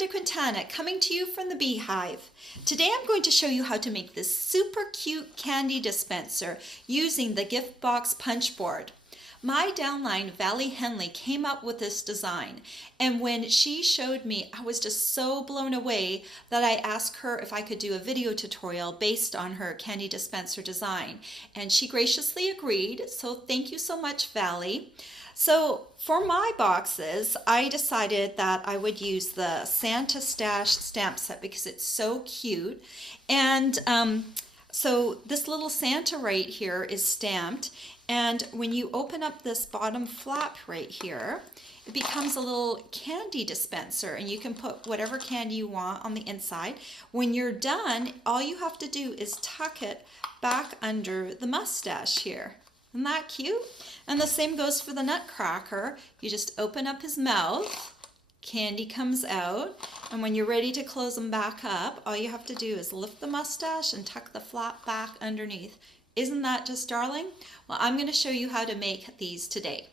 Brenda Quintana coming to you from the Beehive. Today I'm going to show you how to make this super cute candy dispenser using the gift box punch board. My downline, Valley Henley, came up with this design, and when she showed me, I was just so blown away that I asked her if I could do a video tutorial based on her candy dispenser design, and she graciously agreed, so thank you so much, Valley. So for my boxes, I decided that I would use the Santa Stash stamp set because it's so cute. And so this little Santa right here is stamped. And when you open up this bottom flap right here, it becomes a little candy dispenser, and you can put whatever candy you want on the inside. When you're done, all you have to do is tuck it back under the mustache here. Isn't that cute? And the same goes for the Nutcracker. You just open up his mouth, candy comes out, and when you're ready to close them back up, all you have to do is lift the mustache and tuck the flap back underneath. Isn't that just darling? Well, I'm going to show you how to make these today.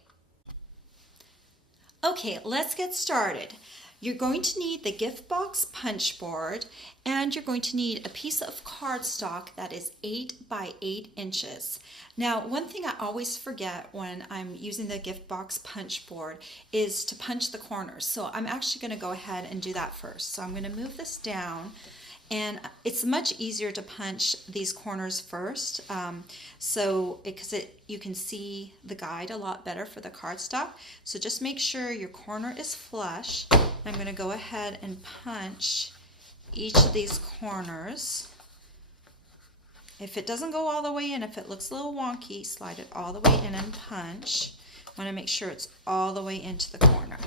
Okay, let's get started. You're going to need the gift box punch board, and you're going to need a piece of cardstock that is 8 by 8 inches. Now, one thing I always forget when I'm using the gift box punch board is to punch the corners. So I'm actually going to go ahead and do that first. So I'm going to move this down, and it's much easier to punch these corners first, because you can see the guide a lot better for the cardstock. So just make sure your corner is flush. I'm going to go ahead and punch each of these corners. If it doesn't go all the way in, if it looks a little wonky, slide it all the way in and punch. I want to make sure it's all the way into the corner.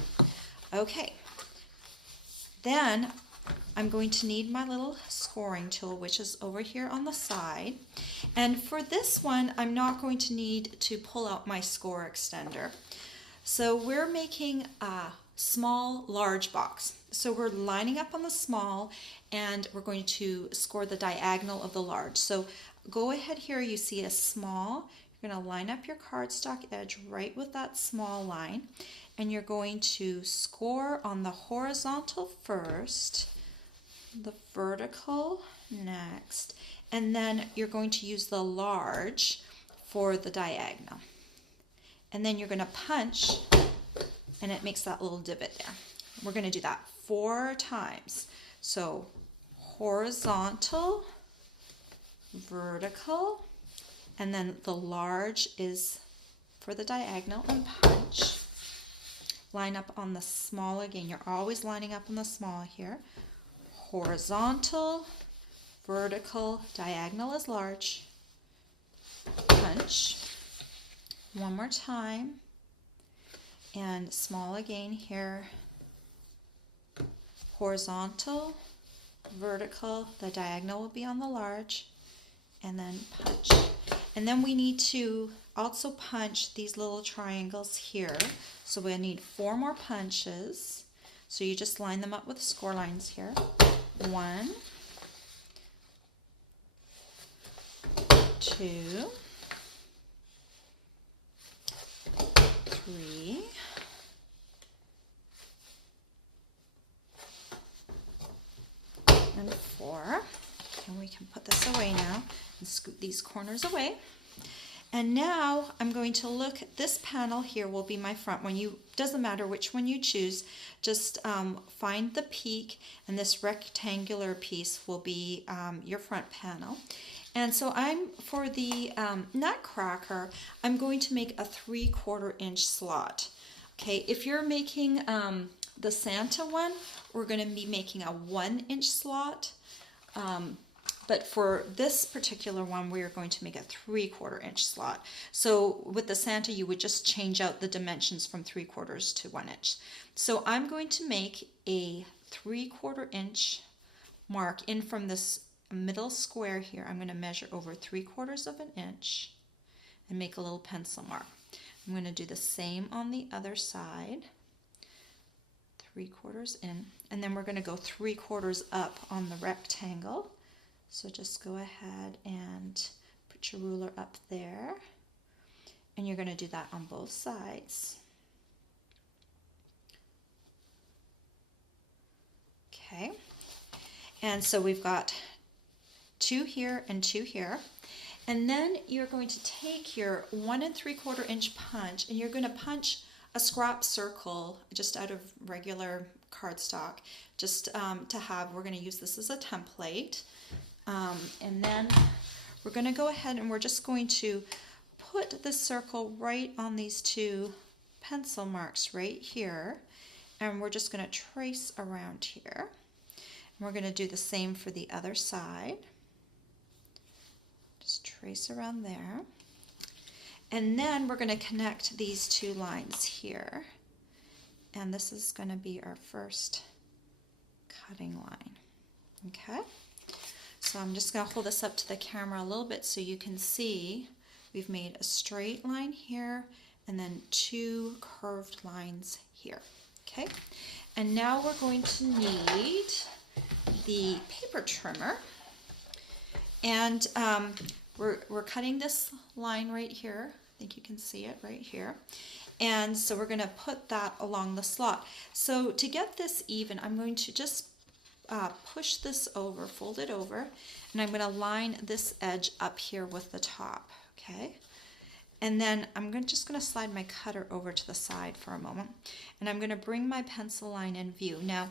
Okay, then I'm going to need my little scoring tool, which is over here on the side. And for this one, I'm not going to need to pull out my score extender. So we're making a small, large box. So we're lining up on the small, and we're going to score the diagonal of the large. So go ahead here, you see a small. You're going to line up your cardstock edge right with that small line, and you're going to score on the horizontal first, the vertical next, and then you're going to use the large for the diagonal. And then you're going to punch, and it makes that little divot there. We're going to do that 4 times. So horizontal, vertical, and then the large is for the diagonal, and punch. Line up on the small again. You're always lining up on the small here. Horizontal, vertical, diagonal is large. Punch. One more time. And small again here. Horizontal, vertical, the diagonal will be on the large, and then punch. And then we need to also punch these little triangles here. So we'll need 4 more punches. So you just line them up with score lines here. 1, 2, 3, 4. And we can put this away now and scoot these corners away. And now I'm going to look, this panel here will be my front one. Doesn't matter which one you choose, just find the peak, and this rectangular piece will be your front panel. And so for the Nutcracker, I'm going to make a 3/4 inch slot. Okay, if you're making the Santa one, we're going to be making a 1 inch slot. But for this particular one, we are going to make a 3/4 inch slot. So with the Santa, you would just change out the dimensions from 3/4 to 1 inch. So I'm going to make a 3/4 inch mark in from this middle square here. I'm going to measure over 3/4 of an inch and make a little pencil mark. I'm going to do the same on the other side. 3/4 in, and then we're going to go 3/4 up on the rectangle. So just go ahead and put your ruler up there, and you're going to do that on both sides. Okay, and so we've got 2 here and 2 here. And then you're going to take your 1 3/4 inch punch and you're going to punch a scrap circle just out of regular cardstock, just to have, we're going to use this as a template. And then we're going to go ahead and we're just going to put the circle right on these 2 pencil marks right here. And we're just going to trace around here. And we're going to do the same for the other side. Just trace around there. And then we're going to connect these 2 lines here. And this is going to be our first cutting line. Okay? So I'm just going to hold this up to the camera a little bit so you can see we've made a straight line here and then 2 curved lines here. Okay? And now we're going to need the paper trimmer. And we're cutting this line right here. I think you can see it right here. And so we're going to put that along the slot. So to get this even, I'm going to just push this over, fold it over, and I'm going to line this edge up here with the top. Okay? And then I'm just going to slide my cutter over to the side for a moment. And I'm going to bring my pencil line in view. Now,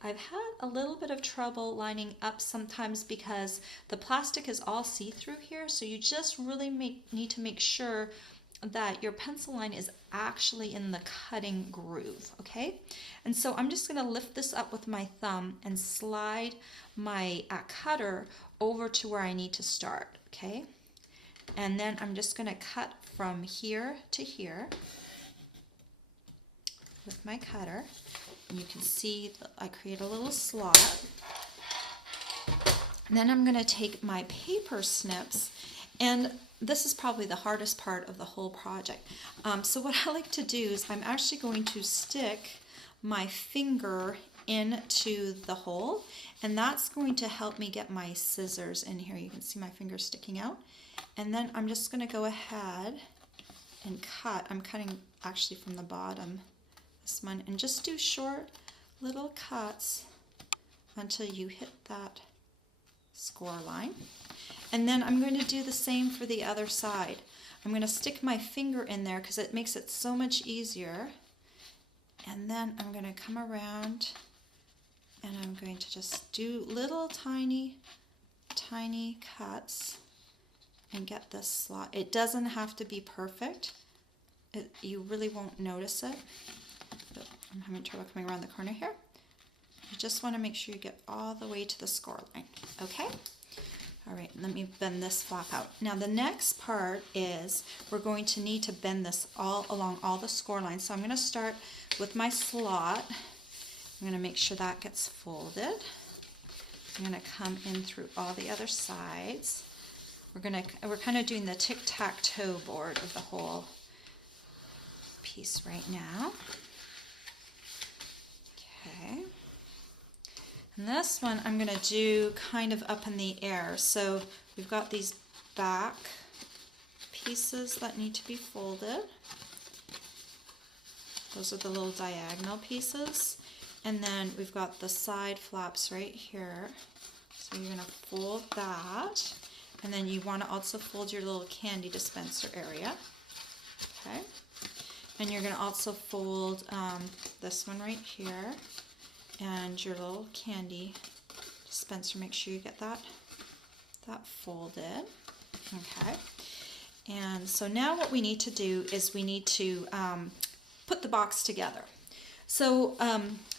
I've had a little bit of trouble lining up sometimes because the plastic is all see-through here, so you just really need to make sure that your pencil line is actually in the cutting groove, okay? And so I'm just going to lift this up with my thumb and slide my cutter over to where I need to start, okay? And then I'm just going to cut from here to here with my cutter. And you can see that I create a little slot. And then I'm going to take my paper snips, and this is probably the hardest part of the whole project. So what I like to do is I'm actually going to stick my finger into the hole, and that's going to help me get my scissors in here. You can see my finger sticking out. And then I'm just going to go ahead and cut. I'm cutting actually from the bottom, this one, and just do short little cuts until you hit that score line. And then I'm going to do the same for the other side. I'm going to stick my finger in there because it makes it so much easier. And then I'm going to come around and I'm going to just do little tiny cuts and get this slot. It doesn't have to be perfect. You really won't notice it. But I'm having trouble coming around the corner here. You just want to make sure you get all the way to the score line. Okay? All right, let me bend this flap out. Now the next part is we're going to need to bend this all along all the score lines. So I'm going to start with my slot. I'm going to make sure that gets folded. I'm going to come in through all the other sides. We're kind of doing the tic-tac-toe board of the whole piece right now. Okay. And this one I'm going to do kind of up in the air. So we've got these back pieces that need to be folded. Those are the little diagonal pieces. And then we've got the side flaps right here. So you're going to fold that. And then you want to also fold your little candy dispenser area. Okay. And you're going to also fold this one right here. And your little candy dispenser, make sure you get that folded. Okay. And so now what we need to do is we need to put the box together. So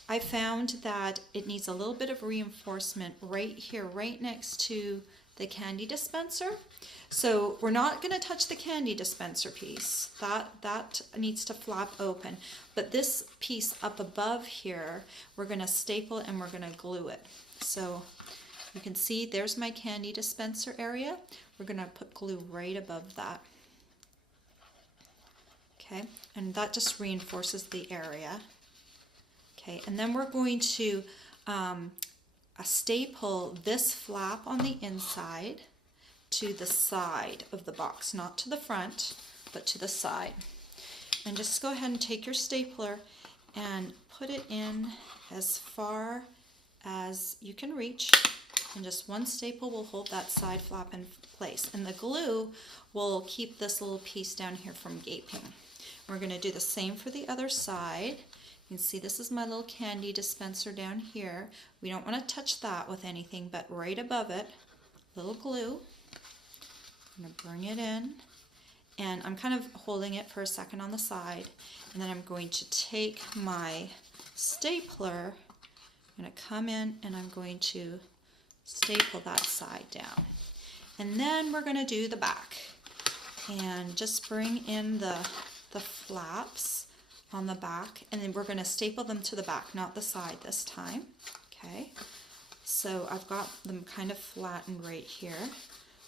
I found that it needs a little bit of reinforcement right here, right next to the candy dispenser. So we're not going to touch the candy dispenser piece. That needs to flap open. But this piece up above here, we're going to staple and we're going to glue it. So you can see there's my candy dispenser area. We're going to put glue right above that. Okay, and that just reinforces the area. Okay, and then we're going to staple this flap on the inside to the side of the box, not to the front, but to the side. And just go ahead and take your stapler and put it in as far as you can reach, and just one staple will hold that side flap in place, and the glue will keep this little piece down here from gaping. We're going to do the same for the other side. You can see this is my little candy dispenser down here. We don't want to touch that with anything, but right above it, little glue. I'm going to bring it in, and I'm kind of holding it for a second on the side, and then I'm going to take my stapler. I'm going to come in and I'm going to staple that side down. And then we're going to do the back. And just bring in the flaps on the back, and then we're going to staple them to the back, not the side this time. Okay, so I've got them kind of flattened right here.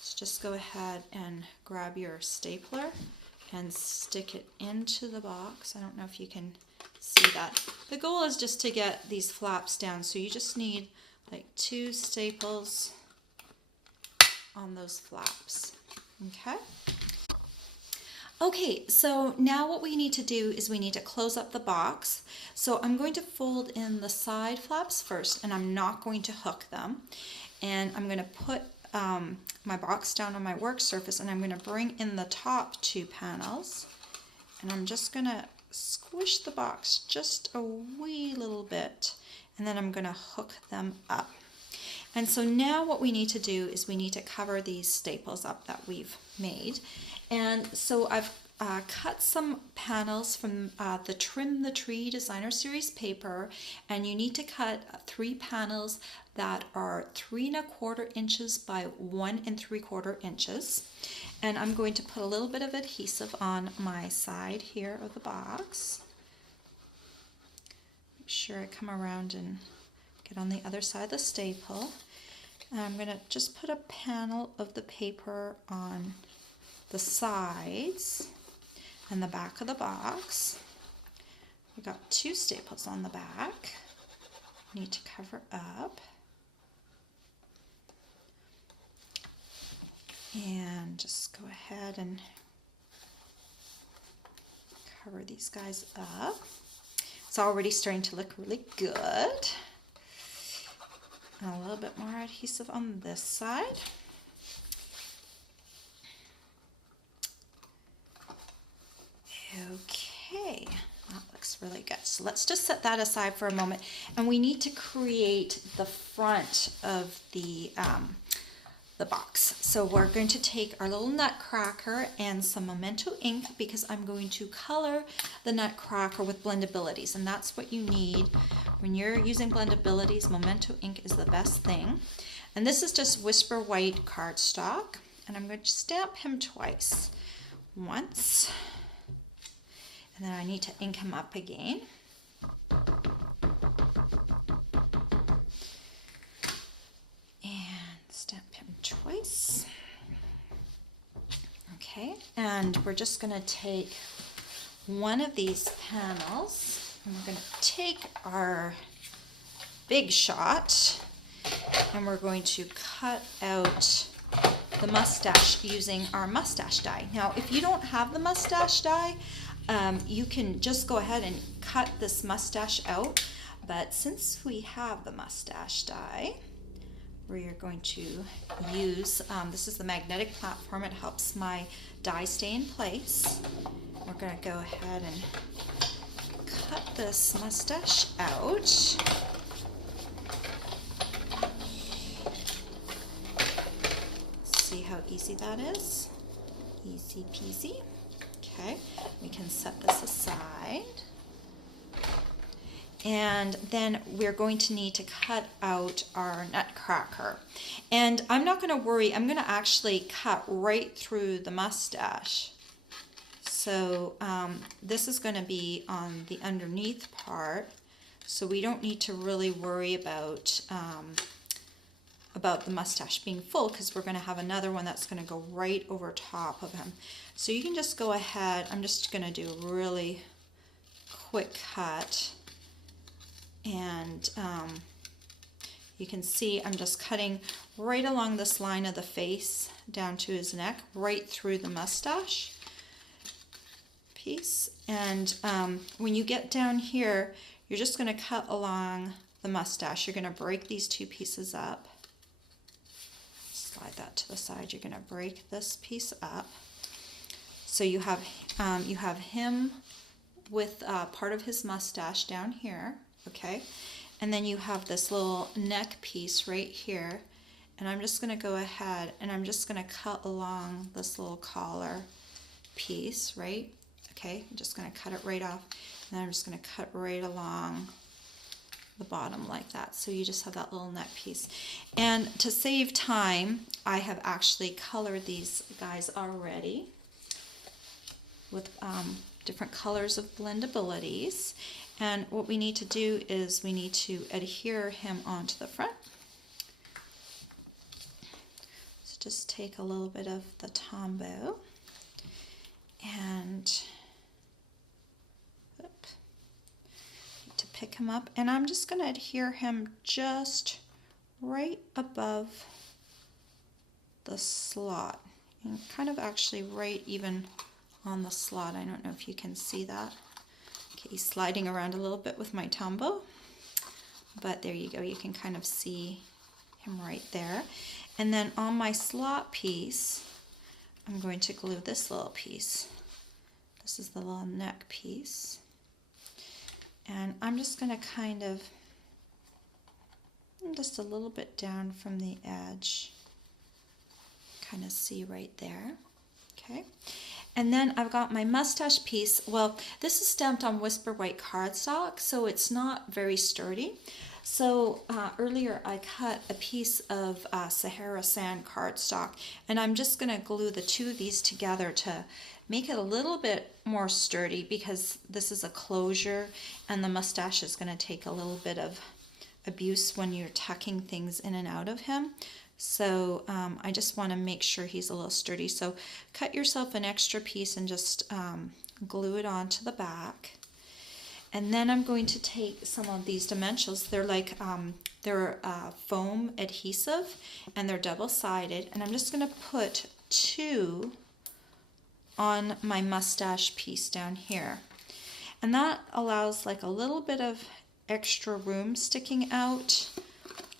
So just go ahead and grab your stapler and stick it into the box. I don't know if you can see that. The goal is just to get these flaps down, so you just need like 2 staples on those flaps. Okay? Okay, so now what we need to do is we need to close up the box. So I'm going to fold in the side flaps first, and I'm not going to hook them. And I'm going to put my box down on my work surface, and I'm going to bring in the top 2 panels. And I'm just going to squish the box just a wee little bit, and then I'm going to hook them up. And so now what we need to do is we need to cover these staples up that we've made. And so I've cut some panels from the Trim the Tree Designer Series paper, and you need to cut 3 panels that are 3 1/4 inches by 1 3/4 inches. And I'm going to put a little bit of adhesive on my side here of the box. Make sure I come around and get on the other side of the staple. And I'm going to just put a panel of the paper on the sides and the back of the box. We've got 2 staples on the back. Need to cover up. And just go ahead and cover these guys up. It's already starting to look really good. And a little bit more adhesive on this side. Okay, that looks really good. So let's just set that aside for a moment, and we need to create the front of the box. So we're going to take our little nutcracker and some Memento ink, because I'm going to color the nutcracker with blendabilities, and that's what you need when you're using blendabilities. Memento ink is the best thing. And this is just Whisper White cardstock, and I'm going to stamp him twice. Once, and then I need to ink him up again. And stamp him twice. Okay, and we're just going to take one of these panels, and we're going to take our big shot, and we're going to cut out the mustache using our mustache die. Now, if you don't have the mustache die, you can just go ahead and cut this mustache out. But since we have the mustache die, we are going to use, this is the magnetic platform. It helps my die stay in place. We're going to go ahead and cut this mustache out. See how easy that is? Easy peasy. Okay, we can set this aside. And then we're going to need to cut out our nutcracker. And I'm not going to worry, I'm going to actually cut right through the mustache. So this is going to be on the underneath part, so we don't need to really worry about the mustache being full, because we're going to have another one that's going to go right over top of him. So you can just go ahead, I'm just going to do a really quick cut, and you can see I'm just cutting right along this line of the face down to his neck, right through the mustache piece. And when you get down here, you're just going to cut along the mustache. You're going to break these two pieces up. Slide that to the side. You're going to break this piece up. So you have him with part of his mustache down here, okay? And then you have this little neck piece right here. And I'm just going to go ahead and I'm just going to cut along this little collar piece, right? Okay, I'm just going to cut it right off. And then I'm just going to cut right along the bottom like that. So you just have that little neck piece. And to save time, I have actually colored these guys already with different colors of blendabilities. And what we need to do is we need to adhere him onto the front. So just take a little bit of the Tombow and to pick him up, and I'm just going to adhere him just right above the slot, and kind of actually right even on the slot. I don't know if you can see that. Okay, he's sliding around a little bit with my Tombow, but there you go. You can kind of see him right there. And then on my slot piece, I'm going to glue this little piece. This is the little neck piece. And I'm just going to kind of, just a little bit down from the edge, kind of see right there. Okay. And then I've got my mustache piece. Well, this is stamped on Whisper White cardstock, so it's not very sturdy. So earlier I cut a piece of Sahara Sand cardstock, and I'm just going to glue the two of these together to make it a little bit more sturdy, because this is a closure and the mustache is going to take a little bit of abuse when you're tucking things in and out of him. So I just want to make sure he's a little sturdy. So cut yourself an extra piece and just glue it onto the back. And then I'm going to take some of these dimensionals. They're like, they're foam adhesive, and they're double-sided. And I'm just going to put 2 on my mustache piece down here. And that allows like a little bit of extra room sticking out.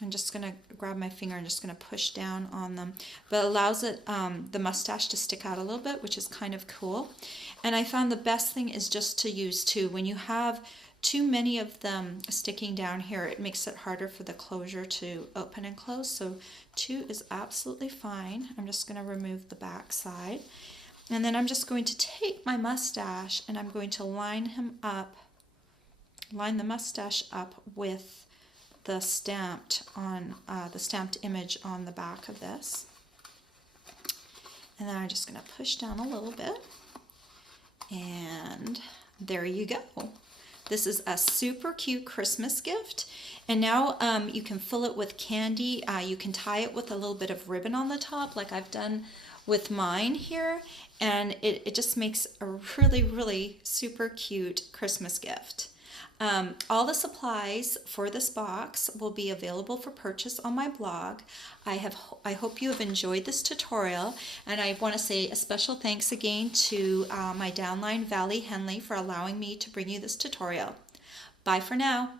I'm just going to grab my finger and just going to push down on them. But it allows it, the mustache to stick out a little bit, which is kind of cool. And I found the best thing is just to use 2. When you have too many of them sticking down here, it makes it harder for the closure to open and close. So 2 is absolutely fine. I'm just going to remove the back side. And then I'm just going to take my mustache and I'm going to line him up, line the mustache up with the stamped image on the back of this. And then I'm just going to push down a little bit, and there you go. This is a super cute Christmas gift. And now you can fill it with candy. You can tie it with a little bit of ribbon on the top, like I've done with mine here, and it just makes a really, really super cute Christmas gift. All the supplies for this box will be available for purchase on my blog. I hope you have enjoyed this tutorial, and I want to say a special thanks again to my downline, Valley Henley, for allowing me to bring you this tutorial. Bye for now.